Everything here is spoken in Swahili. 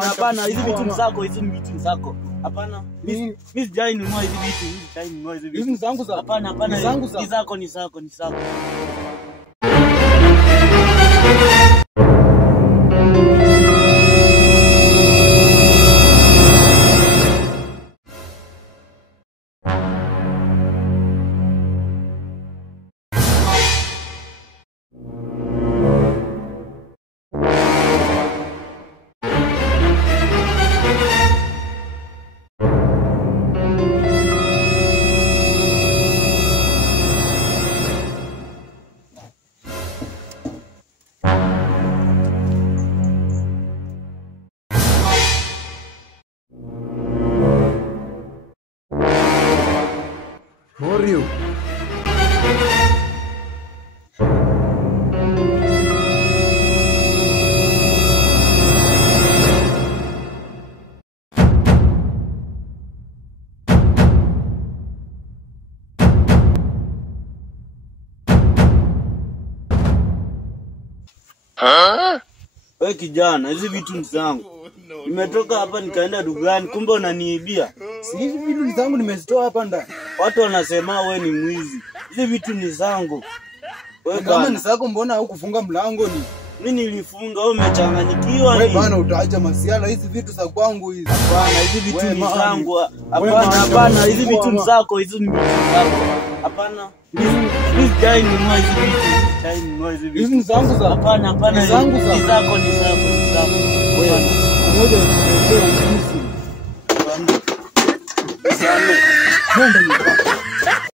Hapana, hizi vitu ni zako. Hapana. Mimi sijai nunua hizi vitu, Hizi ni zangu za. Hapana, ni zako. How are you? Wewe kijana, hizi vitu ni zangu. Nimetoka hapa nikaenda dukani, kumbe unaniibia. Si hizi vitu ni zangu nimezitoa hapa ndani. Watu wanasema wewe ni mwizi. Hizi vitu ni zangu. Wewe kama ni zako mbona hukufunga mlango ni? Mimi nilifunga, wewe umechanganyikiwa ni. Wewe bana utaacha masiala, hizi vitu za kwangu hizi. Hapana, hizi vitu ni zangu. Hapana, hizi vitu ni zako, Hapana. Please dai nunua hizi vitu. Hizi ni zangu za. Hapana, Ni zangu za. Ni zako. Wewe mmoja usiletee upuzi. Sana. Nenda nyumbani.